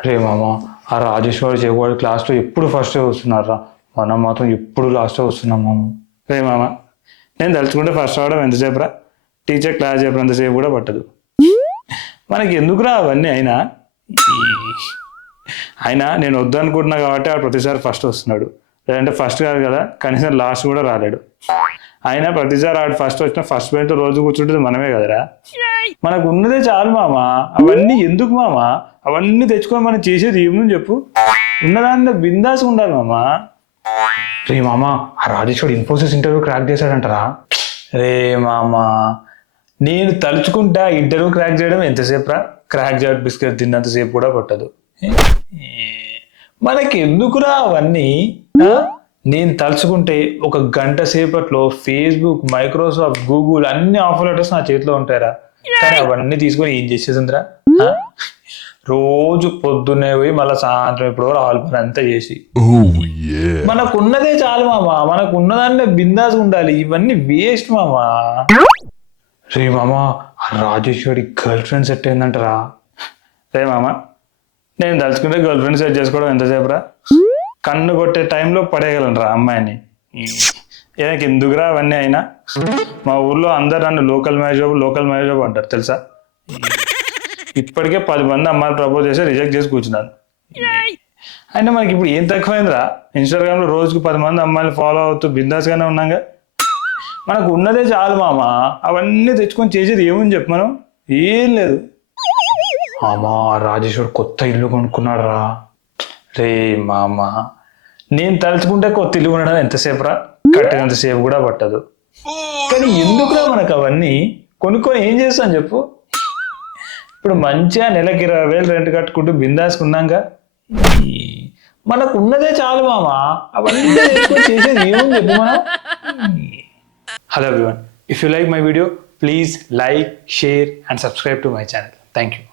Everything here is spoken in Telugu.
అరే మామ, ఆ రాజేశ్వరి చేకోడు క్లాస్లో ఎప్పుడు ఫస్ట్ వస్తున్నారా, మనం మాత్రం ఎప్పుడు లాస్ట్ వస్తున్నాం మామ. రే మామ, నేను తలుచుకుంటే ఫస్ట్ అవడం ఎంతసేపు రా, టీచర్ క్లాస్ చెప్పినంతసేపు కూడా పట్టదు. మనకి ఎందుకురా అవన్నీ అయినా. అయినా నేను వద్దు అనుకుంటున్నా కాబట్టి ఆడు ప్రతిసారి ఫస్ట్ వస్తున్నాడు, లేదంటే ఫస్ట్ కాదు కదా కనీసం లాస్ట్ కూడా రాలేడు. అయినా ప్రతిసారి ఆడు ఫస్ట్ వచ్చిన ఫస్ట్ బెంచ్ రోజు కూర్చుంటుంది మనమే కదరా. మనకు ఉన్నదే చాలు మామ, అవన్నీ ఎందుకు మామ, అవన్నీ తెచ్చుకొని మనం చేసేది ఏముంది చెప్పు, ఉన్నదాన్ని బిందాస్ ఉండాలి మామ. రే మామ, ఆ రాజేశ్వరుడు ఇన్ఫోసిస్ ఇంటర్వ్యూ క్రాక్ చేశాడంటారా. రే మామ, నేను తలుచుకుంటా ఇంటర్వ్యూ క్రాక్ చేయడం ఎంతసేపు రా, క్రాక్ జాట్ బిస్కెట్ తిన్నంతసేపు కూడా పట్టదు. మనకి ఎందుకురా అవన్నీ. నేను తలుచుకుంటే ఒక గంట సేపట్లో ఫేస్బుక్, మైక్రోసాఫ్ట్, గూగుల్ అన్ని ఆఫర్ లెటర్స్ నా చేతిలో ఉంటాయరా. కానీ అవన్నీ తీసుకొని ఏం చేసేసిందిరా, రోజు పొద్దున్నే పోయి మళ్ళీ సాయంత్రం ఇప్పుడు రావాలి పని అంతా చేసి. మనకున్నదే చాలు మామ, మనకున్నదాన్ని బిందాస్ ఉండాలి, ఇవన్నీ వేస్ట్ మామ. రే మామ, రాజేశ్వరి గర్ల్ ఫ్రెండ్ సెట్ అయిందంటరా. రే మామ, నేను తలుచుకుంటే గర్ల్ ఫ్రెండ్ సెట్ చేసుకోవడం ఎంతసేపు రా, కన్ను కొట్టే టైంలో పడేయగలరా అమ్మాయిని. ఏదైనా ఎందుకురా అవన్నీ అయినా. మా ఊర్లో అందరు నన్ను లోకల్ మ్యారేజ్ అంటారు తెలుసా. ఇప్పటికే 10 మంది అమ్మాయిలు ప్రపోజ్ చేసి రిజెక్ట్ చేసి కూర్చున్నాను. అయినా మనకి ఇప్పుడు ఏం తక్కువైందిరా, ఇన్స్టాగ్రామ్లో రోజుకు 10 మంది అమ్మాయిలు ఫాలో అవుతూ బిందాస్గానే ఉన్నాగా. మనకు ఉన్నదే చాలు మామ, అవన్నీ తెచ్చుకొని చేసేది ఏముంది చెప్పు మనం, ఏం లేదు. మామా, రాజేశ్వర్ కొత్త ఇల్లు కొనుక్కున్నాడు రా. రే మామ, నేను తలుచుకుంటే కొత్త ఇల్లు కొనడం ఎంతసేపు రా, కట్టినంతసేపు కూడా పట్టదు. కానీ ఎందుకురా మనకు అవన్నీ, కొనుక్కొని ఏం చేస్తాను చెప్పు. ఇప్పుడు మంచిగా నెలకి 20,000 రెంట్ కట్టుకుంటూ బిందాసుకున్నాక మనకు ఉన్నదే చాలు మామ, అవన్నీ చేసేది ఏముంది చెప్పు మనం. Hello everyone, if you like my video, please like, share and subscribe to my channel. Thank you.